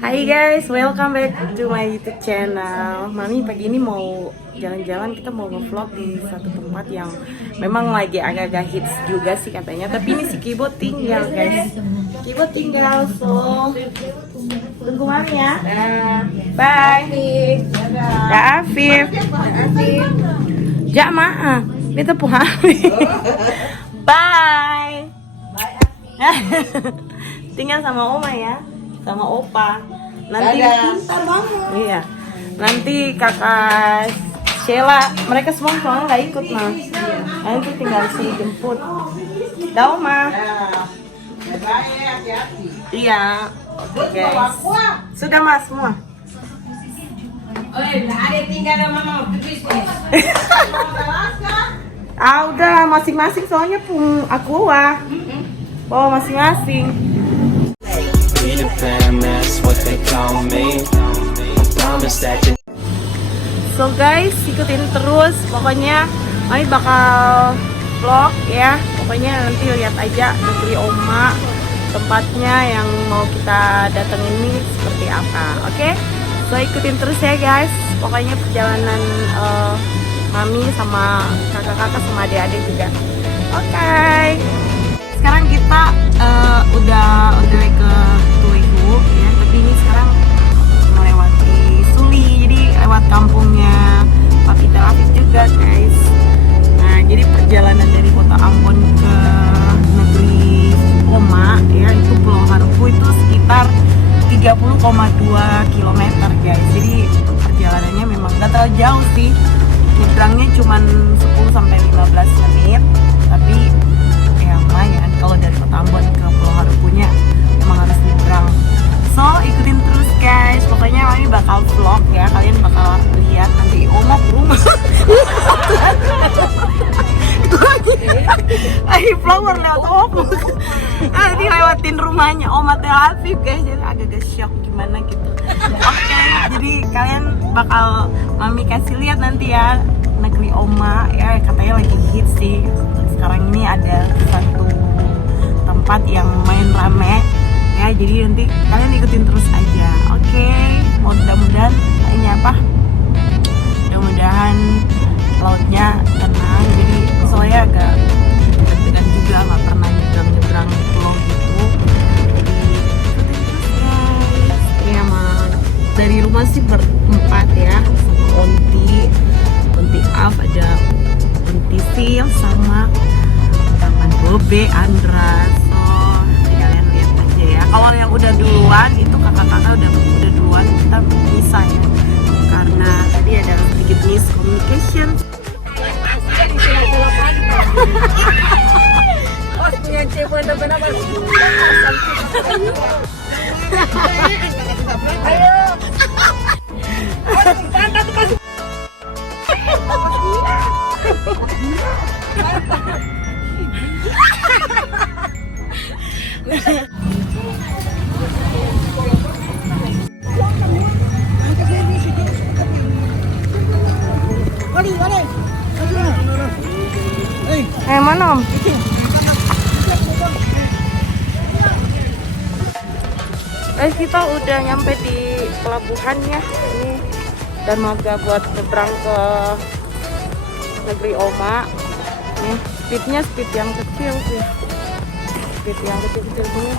Hai guys, welcome back to my YouTube channel. Mami pagi ini mau jalan-jalan, kita mau nge-vlog di satu tempat yang memang lagi agak-agak hits juga sih katanya. Tapi ini si Kibo tinggal guys. Kibo tinggal, so tunggu Mami ya. Bye. Ya Afif. Ja maaf, itu Puhami. Bye. Tinggal sama Oma ya, sama Opa. Nanti pintar banget. Iya. Nanti kakak Sheila, mereka semua soalnya nggak ikut nah. Nanti tinggal sini jemput. Dah Oma. Iya. Oke guys. Sudah mas semua. Udah masing-masing soalnya pun aku bawa masing-masing. So guys, ikutin terus. Pokoknya Mami bakal vlog ya. Pokoknya nanti lihat aja negeri Oma, tempatnya yang mau kita datengin ini seperti apa. Oke? So ikutin terus ya guys. Pokoknya perjalanan Mami sama kakak-kakak sama adik-adik juga. Oke. Sekarang kita udah on the way ke Tuihu ya, tapi ini sekarang melewati Suli, jadi lewat kampungnya Papi Afif juga guys. Nah, jadi perjalanan dari kota Ambon ke negeri Oma ya, itu Pulau Harupu itu sekitar 30,2 km guys. Jadi perjalanannya memang gak terlalu jauh sih, nyebrangnya cuma 10-15 menit, tapi lumayan kalau dari kota Ambon ke Pulau Harupunya emang harus nyebrang. So ikutin terus guys, pokoknya Mami bakal vlog ya, kalian bakal lihat nanti Oma ke rumah. Lagi flower lewat Oma, nanti lewatin rumahnya Oma Afif guys, jadi agak-agak shock gimana gitu. Oke, jadi kalian bakal Mami kasih lihat nanti ya negeri Oma ya, katanya lagi hits sih sekarang ini. Ada satu tempat yang main rame ya, jadi nanti kalian ikutin terus aja. Oke, mudah-mudahan ini apa, mudah-mudahan lautnya tenang. Jadi soalnya agak deg-degan juga, nggak pernah nyebrang di pulau gitu. Jadi ikutin terus guys ya. Emang dari rumah sih berempat ya, sama Onti Af, ada Onti Sil sama teman Bobe Andra. So kalian lihat aja ya, kalau yang udah duluan itu kakak-kakak udah duluan, kita bisa ya karena tadi ada sedikit miscommunication. Mana Om? Guys, kita udah nyampe di pelabuhannya ini, dan Maga buat nyebrang ke negeri Oma. Nih, speednya speed yang kecil sih, speed yang kecil-kecil dulu.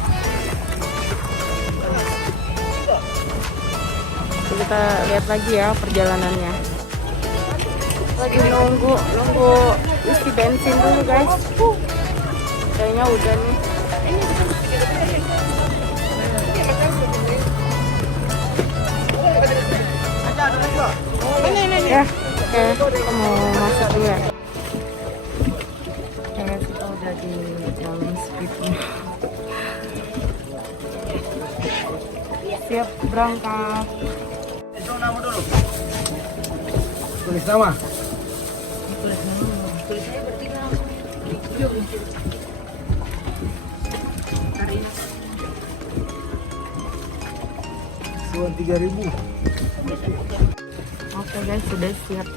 Kita lihat lagi ya perjalanannya. Lagi nunggu isi bensin dulu guys. Kayaknya udah nih. Ya, oke, kita mau masuk dulu ya. Oke, kita udah di dalam speednya. Siap berangkat. Tulis nama. Tulisnya bertinam. Suan 3.000. Oke guys, sudah siap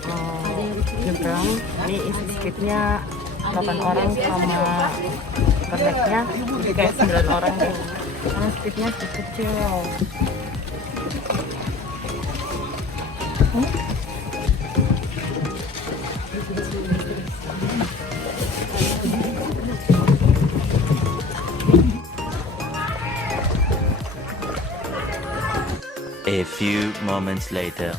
nyebrang. Ini isi speednya 8 orang sama kerdeknya kayak 9 orang deh, karena speednya kecil. A few moments later.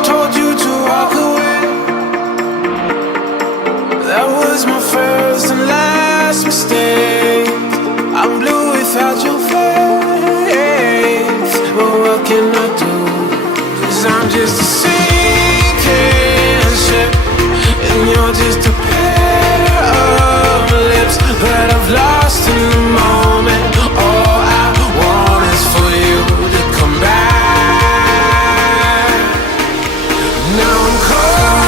Told you to walk away. That was my first and last mistake. I'm blue without your face. But what can I do? 'Cause I'm just a sinking ship, and you're just a pair of lips that I've lost in the moment. All I want is for you to come back. Now I'm caught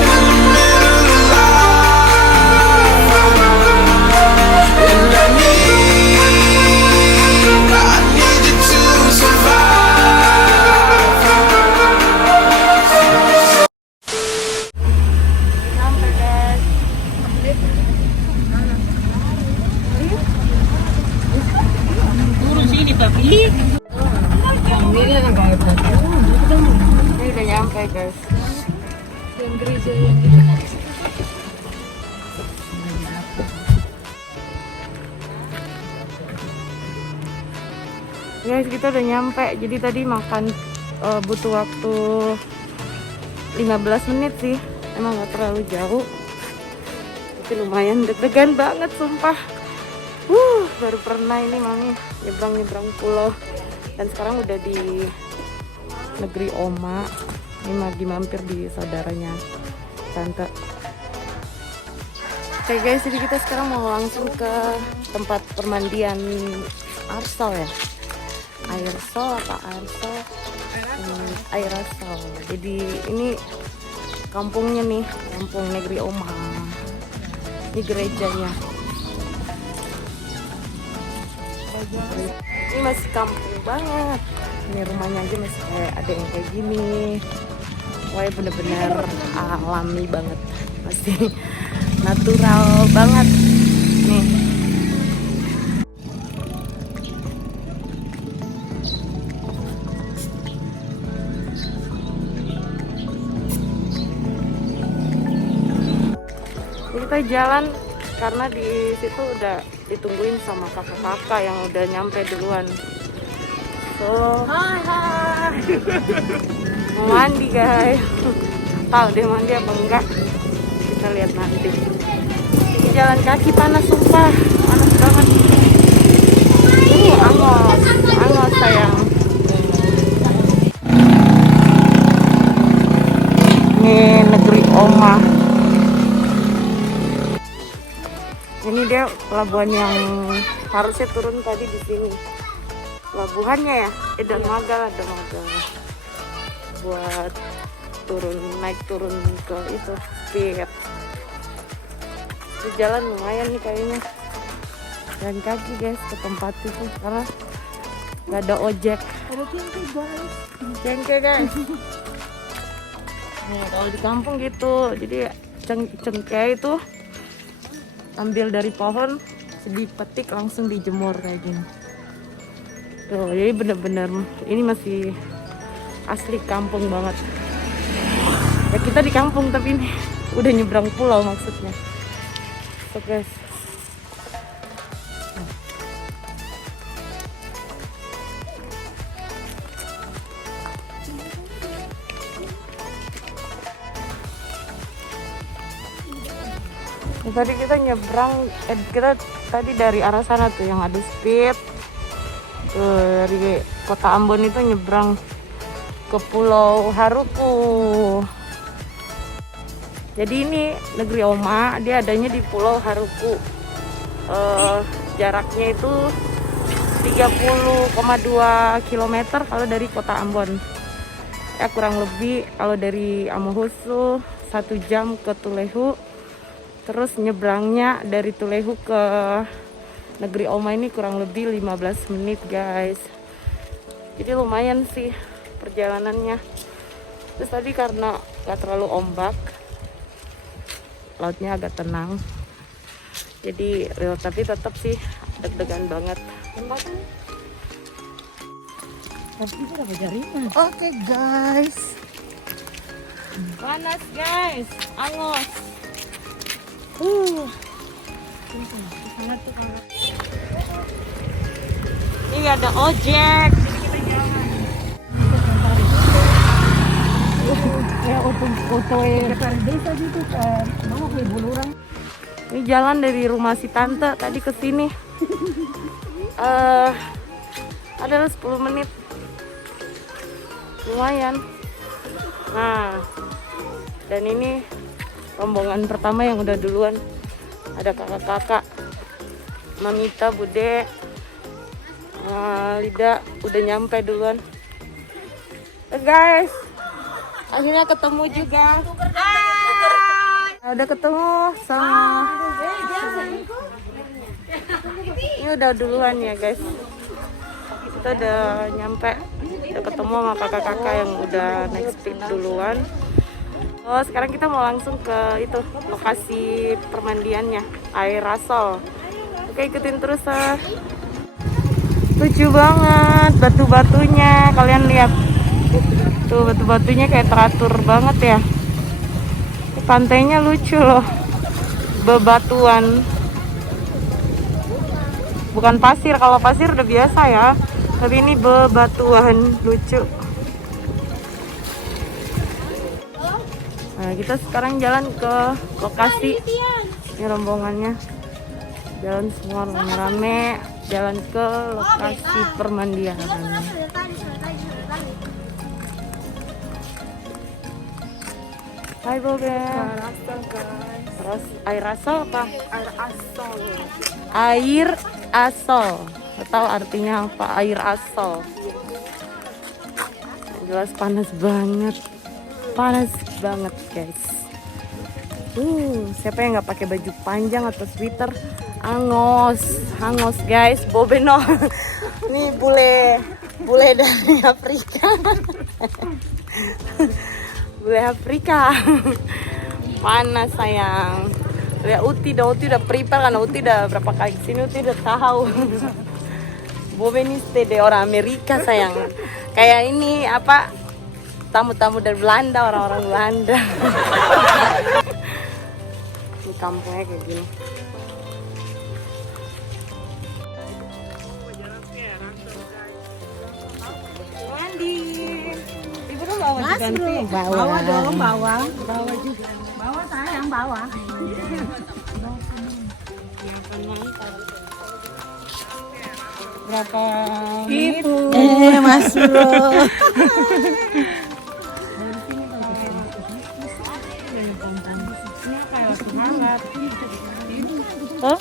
in the middle of life, and I need you to survive. Sampai guys. Turun sini Pak, pilih. Ini udah nyampe guys. Yang gereja yang guys, kita udah nyampe. Jadi tadi makan butuh waktu 15 menit sih. Emang gak terlalu jauh, tapi lumayan deg-degan banget sumpah. Baru pernah ini mami nyebrang pulau. Dan sekarang udah di negeri Oma. Ini lagi mampir di saudaranya tante. Oke guys, jadi kita sekarang mau langsung ke tempat permandian Arsol ya. Aersol apa Aersol? Aerosol. Jadi ini kampungnya nih, kampung negeri Oma. Ini gerejanya. Ini masih kampung banget. Ini rumahnya aja masih kayak ada yang kayak gini. Wah, bener-bener alami banget, masih natural banget nih. Kita jalan karena di situ udah ditungguin sama kakak-kakak yang udah nyampe duluan. So, hai. Mau mandi guys. Tahu deh mandi apa enggak? Kita lihat nanti. Jalan kaki panas sumpah, panas banget. Angos sayang. Pokoknya pelabuhan yang harusnya turun tadi di sini. Pelabuhannya ya, dermaga buat naik turun ke itu pier. Itu jalan lumayan nih kayaknya. Jalan kaki guys ke tempat itu karena nggak ada ojek. Ada cengkeh guys. Nih kalau di kampung gitu, jadi cengkeh itu ambil dari pohon, dipetik langsung dijemur kayak gini. Tuh, jadi bener-bener ini masih asli kampung banget. Ya kita di kampung tapi ini udah nyebrang pulau maksudnya. So guys. Tadi kita nyebrang, kita tadi dari arah sana tuh yang ada speed dari kota Ambon itu nyebrang ke Pulau Haruku. Jadi ini negeri Oma, dia adanya di Pulau Haruku. Jaraknya itu 30,2 km kalau dari kota Ambon. Ya kurang lebih kalau dari Amohusu 1 jam ke Tulehu. Terus nyebrangnya dari Tulehu ke negeri Oma ini kurang lebih 15 menit guys. Jadi lumayan sih perjalanannya. Terus tadi karena gak terlalu ombak, lautnya agak tenang. Jadi tapi tetap sih deg-degan banget. Oke guys. Panas guys, angos. Ini ada ojek. Ya foto desa gitu kan. Mau ke Bulurang. Ini jalan dari rumah si tante tadi ke sini. Adalah 10 menit. Lumayan. Nah, dan ini rombongan pertama yang udah duluan. Ada kakak-kakak, Mamita, Bude, Lida udah nyampe duluan. Guys, akhirnya ketemu juga. Udah ketemu sama. Ini udah duluan ya guys. Kita udah nyampe, udah ketemu sama kakak-kakak yang udah naik speed duluan. Oh, sekarang kita mau langsung ke itu lokasi permandiannya, air Rasol. Oke, ikutin terus. Lucu banget batu-batunya, kalian lihat. Tuh batu-batunya kayak teratur banget ya. Pantainya lucu loh, bebatuan. Bukan pasir, kalau pasir udah biasa ya. Tapi ini bebatuan, lucu. Nah, kita sekarang jalan ke lokasi. Ini rombongannya. Jalan semua rame-rame, jalan ke lokasi permandian. Hai Bobe. Terus air asal apa? Air asal. Air asal. Tahu artinya apa? Air asal. Jelas panas banget. Panas banget guys. Siapa yang nggak pakai baju panjang atau sweater? Angos guys. Bobeno. Nih bule dari Afrika. Bule Afrika. Panas sayang. Lihat Uti udah prepare karena Uti udah berapa kali kesini, Uti udah tahu. Bobe ini stay di orang Amerika sayang. Kayak ini apa? Tamu-tamu dari Belanda, orang-orang Belanda. Di kampungnya kayak gini. Mandi. Ibu tuh bawa ganti. Bawa dong, bawa juga. Bawa sayang, bawa. Berapa menit? Mas Bro. Oh?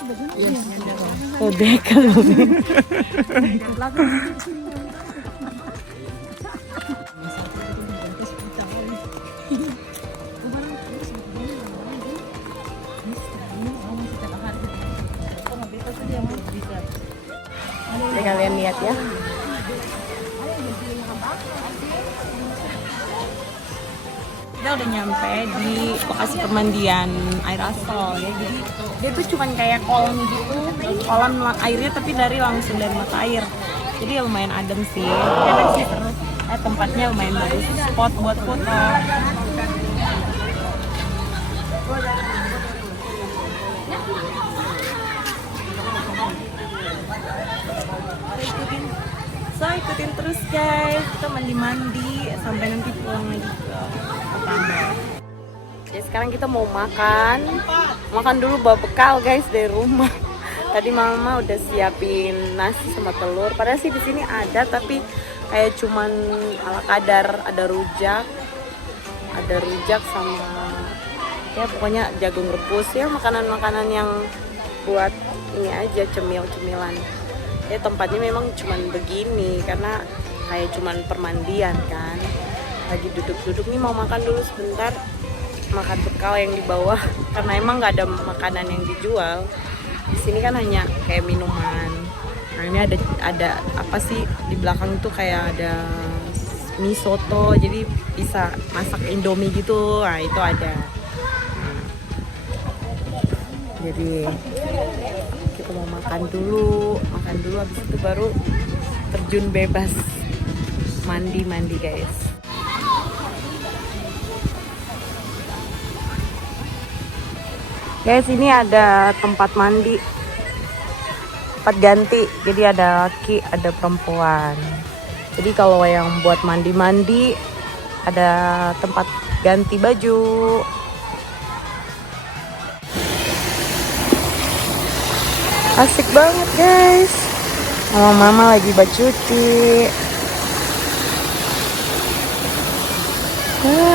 Oh, dekel. Jadi kalian lihat ya. Kita udah nyampe di lokasi pemandian air aspal ya. Jadi dia tuh cuman kayak kolam gitu, kolam airnya tapi langsung dari mata air. Jadi ya lumayan adem sih, enak sih, terus tempatnya lumayan bagus, spot buat foto. Ikutin terus guys, kita mandi-mandi sampai nanti pulang lagi ke Tambah. Ya sekarang kita mau makan dulu bawa bekal guys dari rumah. Tadi mama udah siapin nasi sama telur. Padahal sih di sini ada tapi kayak cuman ala kadar, ada rujak sama ya pokoknya jagung rebus ya, makanan-makanan yang buat ini aja, cemil-cemilan. Ya tempatnya memang cuman begini karena kayak cuman permandian kan. Lagi duduk-duduk nih, mau makan dulu sebentar, makan bekal yang di bawah karena emang nggak ada makanan yang dijual di sini kan, hanya kayak minuman. Nah ini ada apa sih di belakang itu kayak ada mie soto, jadi bisa masak Indomie gitu. Nah itu ada. Jadi kita mau makan dulu habis itu baru terjun bebas mandi guys. Guys, ini ada tempat mandi, tempat ganti. Jadi ada laki, ada perempuan. Jadi kalau yang buat mandi-mandi ada tempat ganti baju. Asik banget guys. Mama lagi bacuci.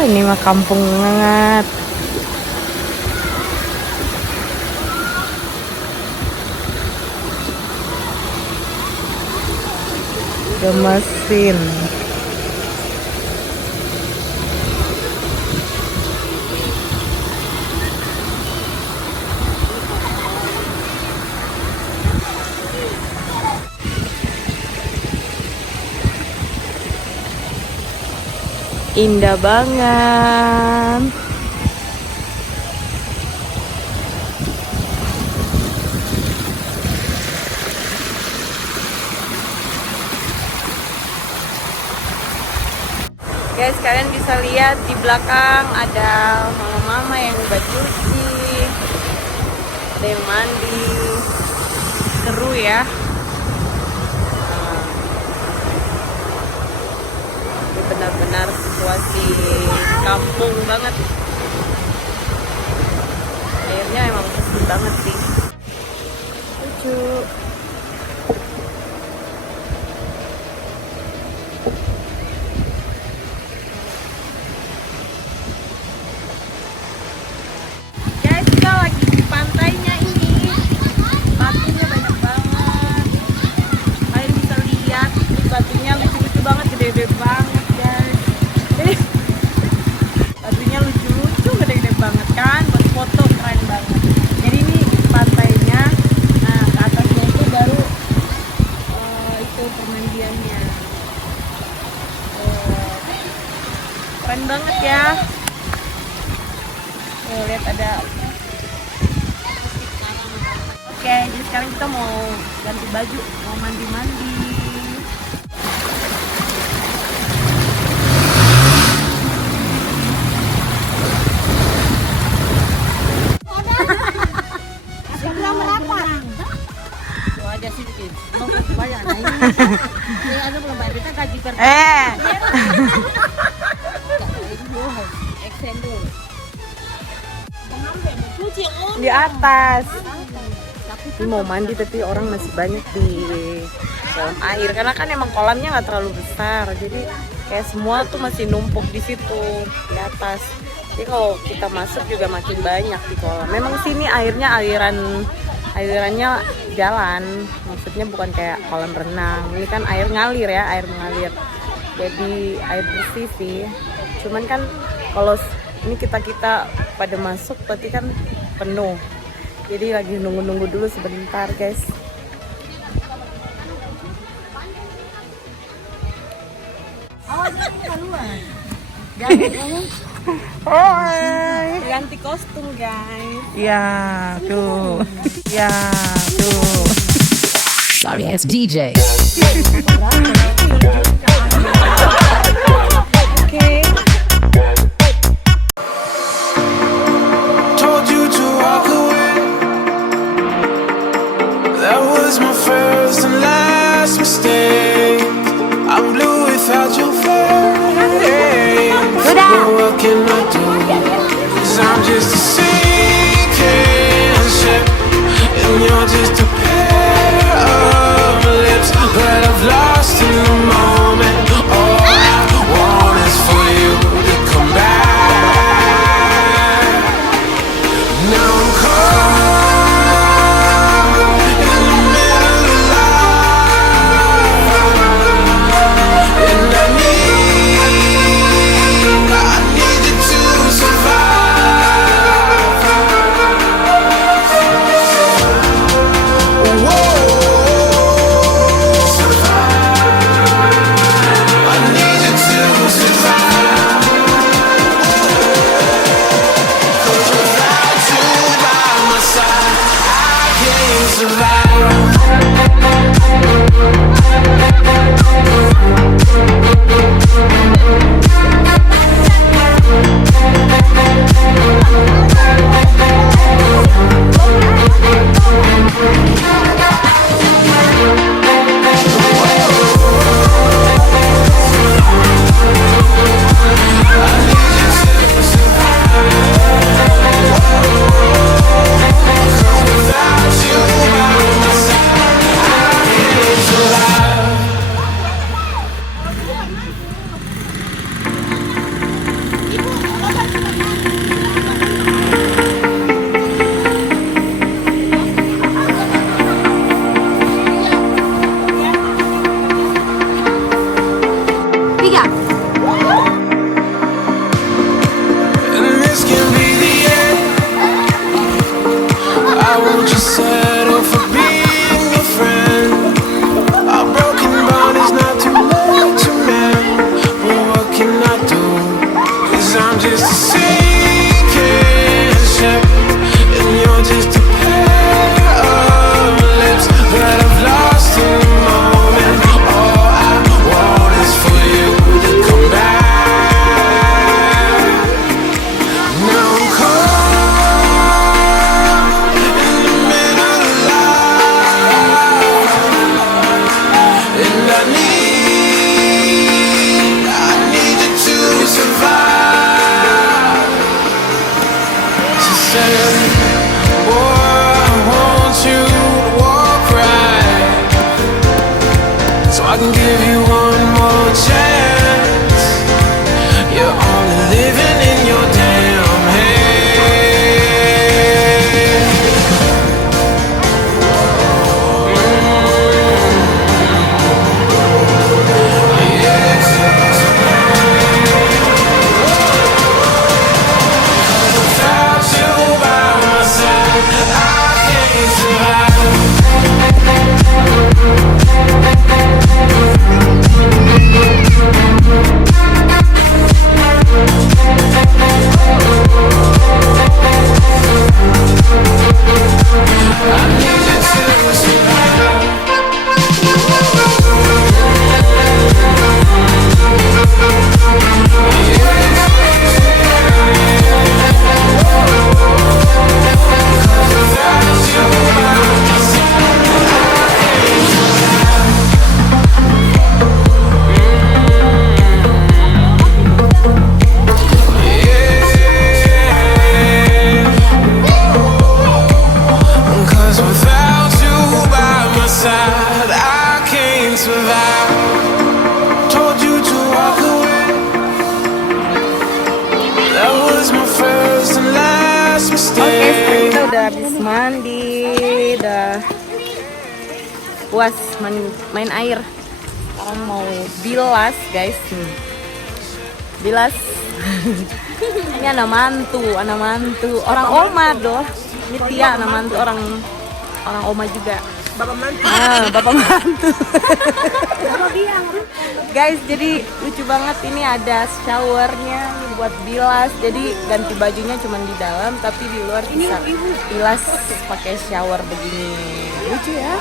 Ini mah kampung banget. Ada mesin. Indah banget. Guys, kalian bisa lihat di belakang ada mama-mama yang bacuci, ada yang mandi, seru ya. Ini benar-benar situasi kampung banget. Airnya emang bersih banget sih. Lucu. Keren banget ya. Lihat ada. Oke, jadi sekarang kita mau ganti baju, mau mandi-mandi. Sebelum berapa? Itu aja sih dikit. Belum bayar. Ini ada belum bayar, kita gaji per. Di atas. Ini mau mandi tapi orang masih banyak di kolam air karena kan emang kolamnya nggak terlalu besar, jadi kayak semua tuh masih numpuk di situ di atas. Jadi kalau kita masuk juga makin banyak di kolam. Memang sini airnya aliran alirannya jalan, maksudnya bukan kayak kolam renang. Ini kan air ngalir ya, air mengalir, jadi air bersih sih. Cuman kan kalau ini kita pada masuk berarti kan penuh, jadi lagi nunggu dulu sebentar guys. Ganti kostum guys. Ya, tuh. Ya, tuh. Sorry ass DJ. Told you to walk away. That was my first and last mistake. I'm blue without your face. But what can I do? 'Cause I'm just a sinking ship, and you're just a pair of lips that I've lost in the moment. All I want is for you to come back. Now I'm caught in the middle of life, and I need you to survive. Whoa, I need you to survive. 'Cause without you by my side, I can't survive. Without you by my side, I can't survive. And this can be the end. I won't just settle for being your friend. Our broken bond is not too late to mend. But what can I do? 'Cause I'm just a sinking ship, and you're just a pair of lips that I've lost in the moment. All I want is for you to come back. Now I'm caught in the middle of life, and I need you to survive. She said, boy, I want you to walk right, so I can give you one more chance. You're only living in your damn head. Without you by my side, I can't survive. udah habis mandi, udah puas main air. Sekarang mau bilas guys. Bilas. Ini anak mantu, orang oma doh. Ini Tia anak mantu, orang oma juga. Bapak mantu. Bapak mantu. Guys, jadi lucu banget, ini ada showernya nih buat bilas. Jadi ganti bajunya cuma di dalam, tapi di luar bisa bilas pakai shower begini. Lucu ya?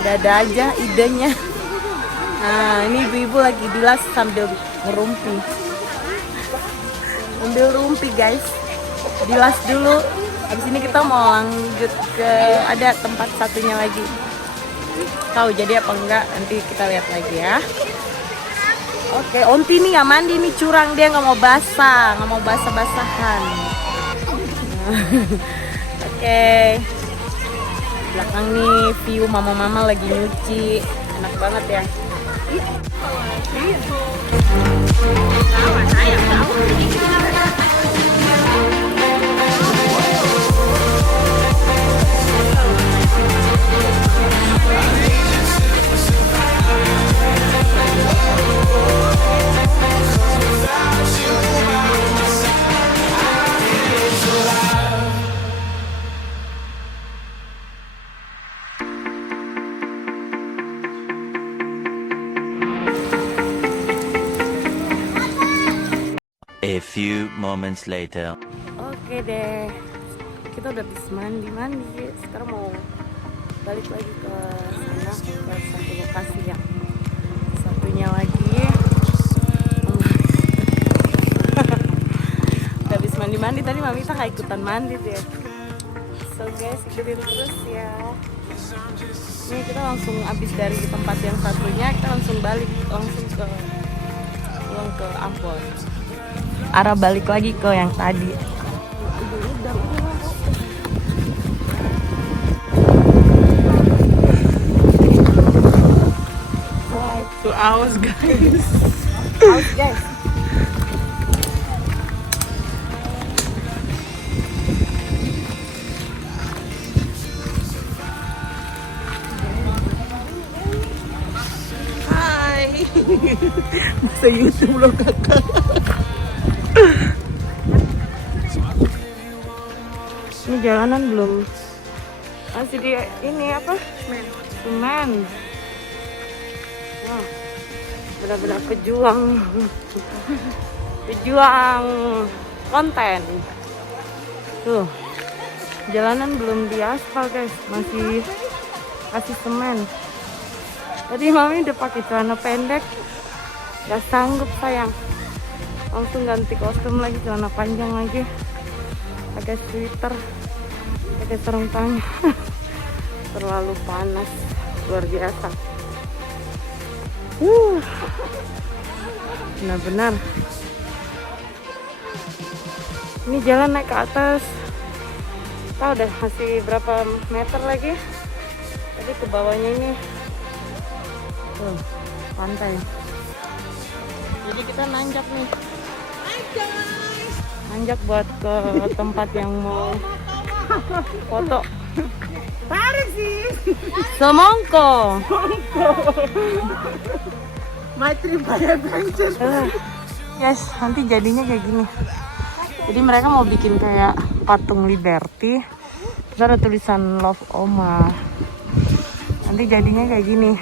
Ada aja idenya. Nah, ini ibu-ibu lagi bilas sambil ngerumpi. Ambil rumpi guys. Bilas dulu. Habis ini kita mau lanjut ke ada tempat satunya lagi. Tahu jadi apa enggak, nanti kita lihat lagi ya. Oke, Onti nih nggak mandi nih, curang, dia nggak mau basah, nggak mau basah-basahan. Oke. Belakang nih view mama-mama lagi nyuci, enak banget ya. A few moments later. Oke deh, kita udah habis mandi. Sekarang mau balik lagi ke sana, ke satu lokasi yang satunya lagi. Udah habis mandi. Tadi Mami tak ikutan mandi deh. So guys, ikutin terus ya. Ini kita langsung habis dari tempat yang satunya, kita langsung balik, langsung pulang ke Ambon. Arah balik lagi ke yang tadi. To hours guys. Guys. Hai. Masa YouTube lo kakak. Ini jalanan belum masih di ini apa? Semen. Wah, benar-benar pejuang konten. Tuh, jalanan belum diaspal guys, masih kasih semen. Tadi Mami udah pakai celana pendek, gak sanggup sayang. Langsung ganti kostum lagi, celana panjang lagi. Pakai sweater, pakai sarung tangan. Terlalu panas, luar biasa. Benar-benar. Ini jalan naik ke atas. Tahu udah masih berapa meter lagi? Tadi ke bawahnya ini. Tuh, pantai. Jadi kita nanjak nih. Nanjak buat ke tempat yang mau foto. Tarik sih. Semongko. Maitri Baya Adventure. Yes, nanti jadinya kayak gini. Jadi mereka mau bikin kayak patung Liberty. Terus ada tulisan Love Oma. Nanti jadinya kayak gini.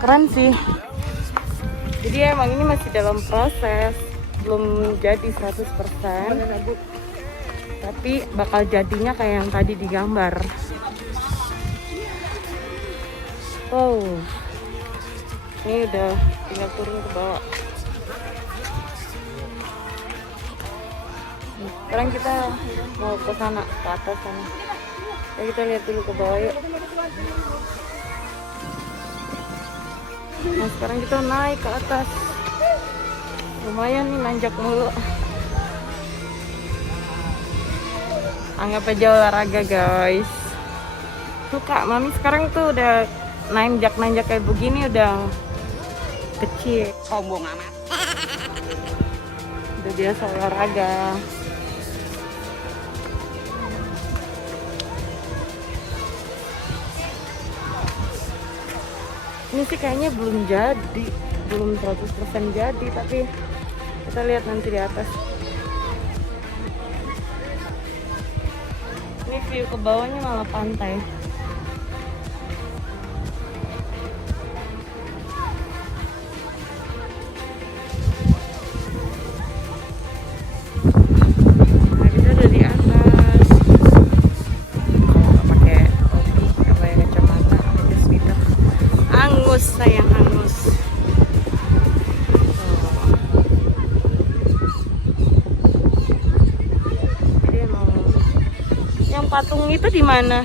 Keren sih. Jadi emang ini masih dalam proses. Belum jadi 100%. Tapi bakal jadinya kayak yang tadi digambar. Oh, ini udah tinggal turun ke bawah. Sekarang kita mau ke sana, ke atas sana. Ya, kita lihat dulu ke bawah yuk. Nah, sekarang kita naik ke atas. Lumayan nih, nanjak mulu. Anggap aja olahraga guys. Tuh Kak, Mami sekarang tuh udah nanjak kayak begini udah kecil. Sombong amat. Udah biasa olahraga. Ini sih kayaknya belum jadi, belum 100% jadi, tapi kita lihat nanti di atas. Ini view ke bawahnya malah pantai. Nah, kita udah di atas. Kalau nggak pakai topi, nggak pakai kacamata, pakai sweater, hangus sayang, hangus. Jadi emang yang patung itu di mana?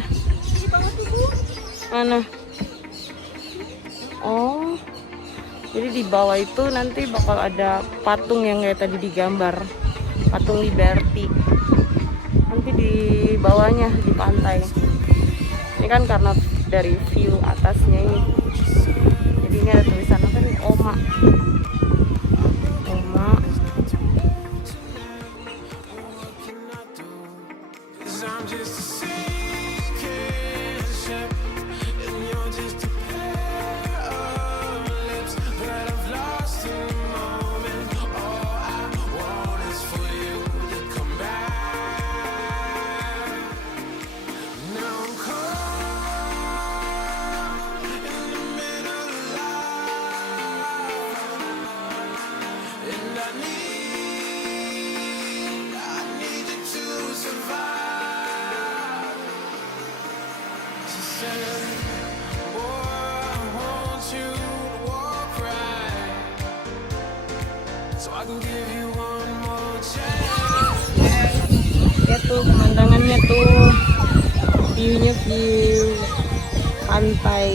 Mana? Oh, jadi di bawah itu nanti bakal ada patung yang kayak tadi digambar, patung Liberty. Nanti di bawahnya di pantai. Ini kan karena dari view atasnya ini. Jadi ini ada tulisan apa nih? Oma. Oma. 'Cause I'm just a sinking ship, and you're just a pair of lips that I've lost in the moment. All I want is for you to come back. Now I'm caught in the middle of life, and I need you to survive. She said, boy, I want you to walk right, so I can give you one more chance. Lihat tuh pemandangannya tuh, viewnya view pantai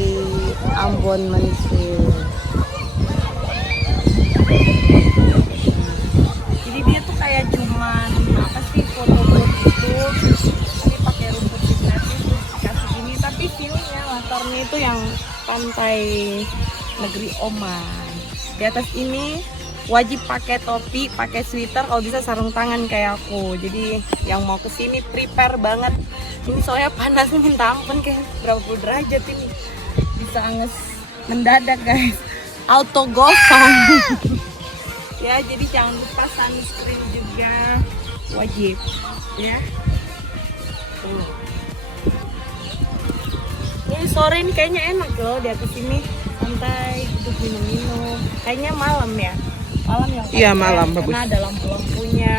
Ambon Manisir. Jadi dia tuh kayak cuman apa sih, foto-foto gitu, tapi pakai rumput sintetis terus dikasih gini, tapi viewnya latarnya itu yang pantai negeri Oman. Di atas ini wajib pakai topi, pakai sweater, kalau bisa sarung tangan kayak aku. Jadi yang mau kesini prepare banget. Ini soalnya panasnya minta ampun, kayak berapa puluh derajat ini. Bisa anges mendadak guys. Auto gosong. Ya, jadi jangan lupa sunscreen juga wajib ya. Tuh. Ini sore ini kayaknya enak loh di atas sini, santai duduk minum-minum. Kayaknya malam ya. Malam yang Iya, keren, malam, bagus. karena ada lampu-lampunya.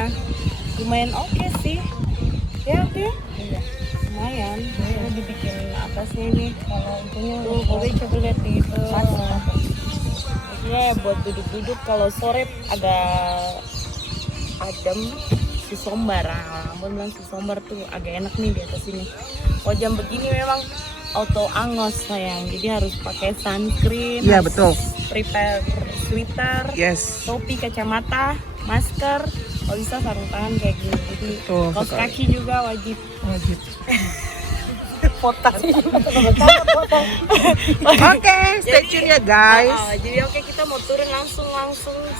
Lumayan oke sih. Ya oke. Iya. Lumayan. Ini dibikin atasnya ini. Kalau itunya tuh, boleh coba lihat di itu. Ya buat duduk-duduk kalau sore agak adem, si sombar. Ampun bilang si sombar tuh agak enak nih di atas sini. Kalau jam begini memang auto angos sayang, jadi harus pakai sunscreen. Iya, harus betul. Prepare sweater, Yes. topi, kacamata, masker, kalau bisa sarung tangan kayak gini. Jadi Betul kaos sekali. kaki juga wajib. Wajib. Potak. Oke, stay tune ya guys. Jadi oke, kita mau turun langsung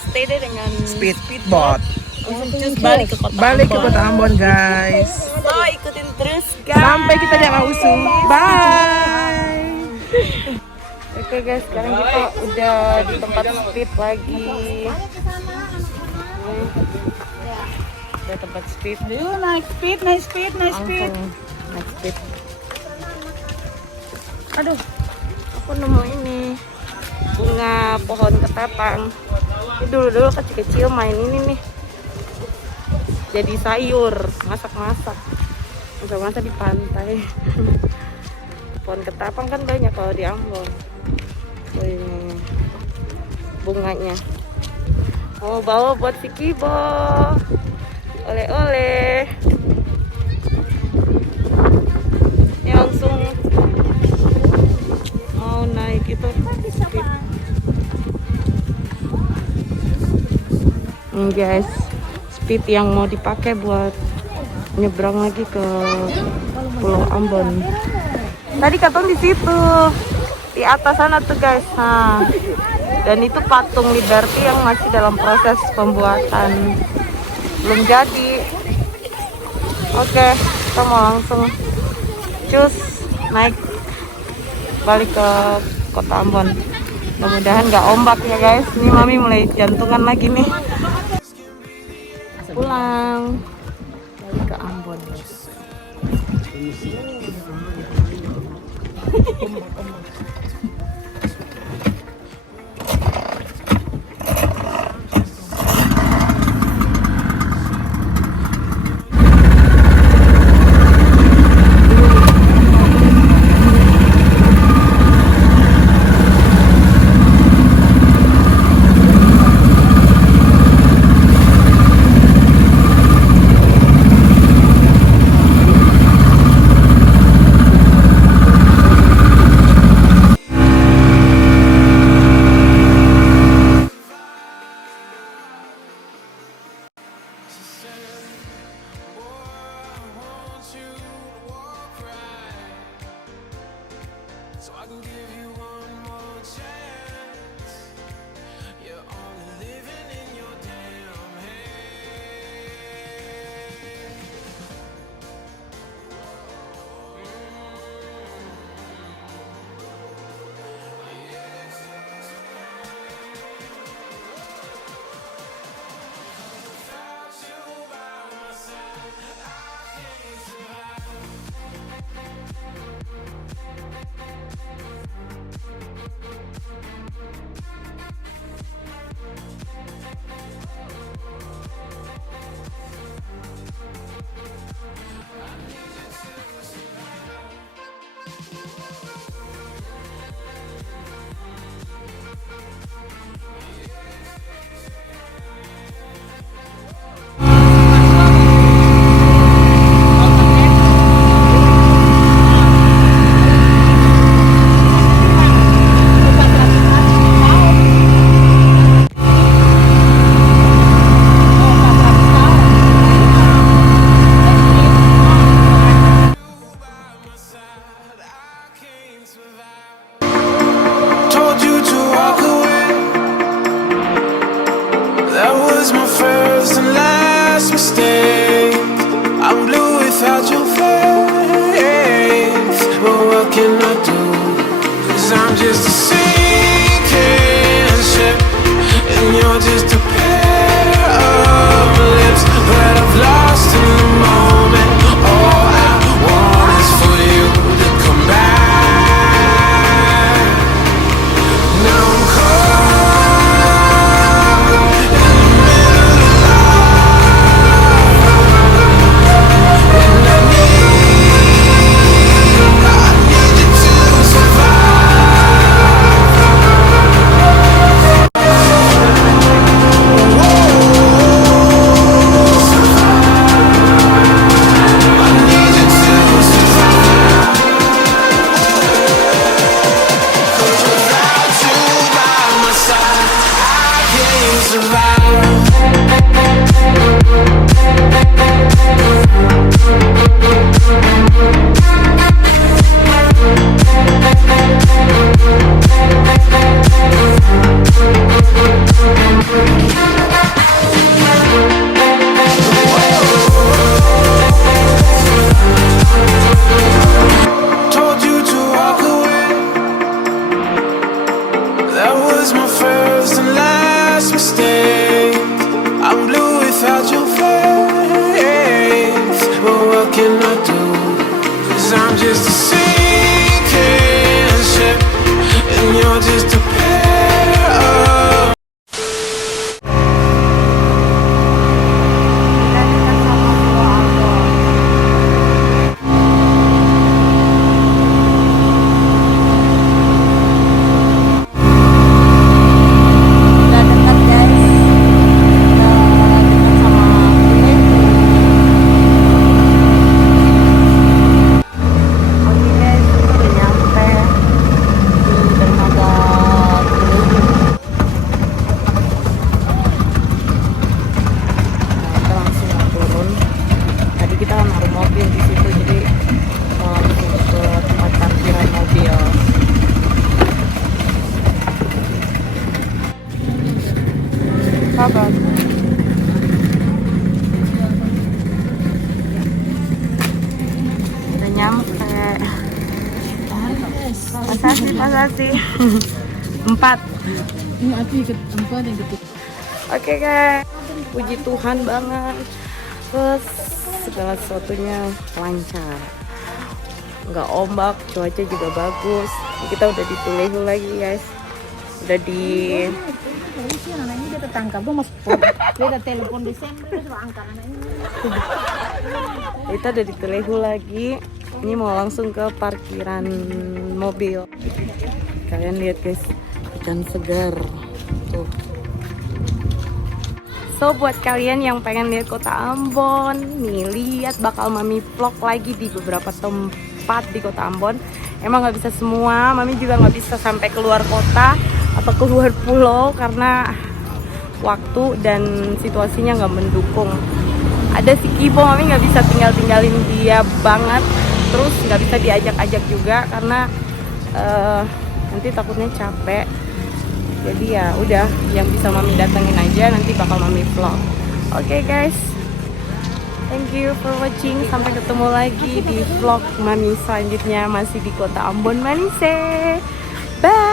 stay deh dengan Speedboat. langsung cus balik ke kota Balik ke Ambon. Kota Ambon guys. So ikutin terus guys. Sampai kita di Ausu. Bye. Oke guys, sekarang kita udah di tempat speed lagi. Udah tempat speed. Yuk naik speed, naik speed, naik speed. Langsung naik speed. Aduh, aku nemu ini bunga pohon ketapang. Ini dulu kecil-kecil main ini nih. Jadi sayur, masak-masak di pantai. Pohon ketapang kan banyak kalau di Ambon. Oh, ini bunganya. Mau bawa buat si Kibo. Oleh-oleh. Ini langsung mau naik itu. Guys, speed yang mau dipakai buat nyebrang lagi ke Pulau Ambon. Tadi katong di situ, di atas sana tuh guys. Nah, dan itu patung Liberty yang masih dalam proses pembuatan, belum jadi. Oke, kita mau langsung cus naik balik ke Kota Ambon. Mudah-mudahan nggak ombak ya guys. Ini mami mulai jantungan lagi nih. Pulang balik ke Ambon. So I can give you one more chance. You're only living in your damn head. Without you by my side, I can't survive. Told you to walk away. That was my first and last mistake. I'm blue without your face. But what can I do? 'Cause I'm just a sinking ship, and you're just a pair of lips that I've lost in the moment. All I want is for you to come back. Now I'm caught in the middle of life, and I need you to Kabar. Udah nyampe. Makasih, makasih. 4. Ini aku ikut empat yang gitu. Oke guys, puji Tuhan banget. Terus segala sesuatunya lancar. Nggak ombak, cuaca juga bagus. Kita udah di Tulehu lagi guys. Udah di Polisi anak ini dia tertangkap dong mas. Dia ada telepon Desember dia suruh angkat anak ini. Kita udah di Tulehu lagi. Ini mau langsung ke parkiran mobil. Kalian lihat guys, ikan segar. Tuh. So buat kalian yang pengen lihat kota Ambon, nih lihat bakal Mami vlog lagi di beberapa tempat di kota Ambon. Emang nggak bisa semua, Mami juga nggak bisa sampai keluar kota atau keluar pulau karena waktu dan situasinya nggak mendukung. Ada si Kibo, Mami nggak bisa tinggalin dia banget, terus nggak bisa diajak-ajak juga karena nanti takutnya capek. Jadi ya udah, yang bisa Mami datengin aja, nanti bakal Mami vlog. Oke guys, thank you for watching. Sampai ketemu lagi di vlog Mami selanjutnya, masih di kota Ambon Manise. Bye.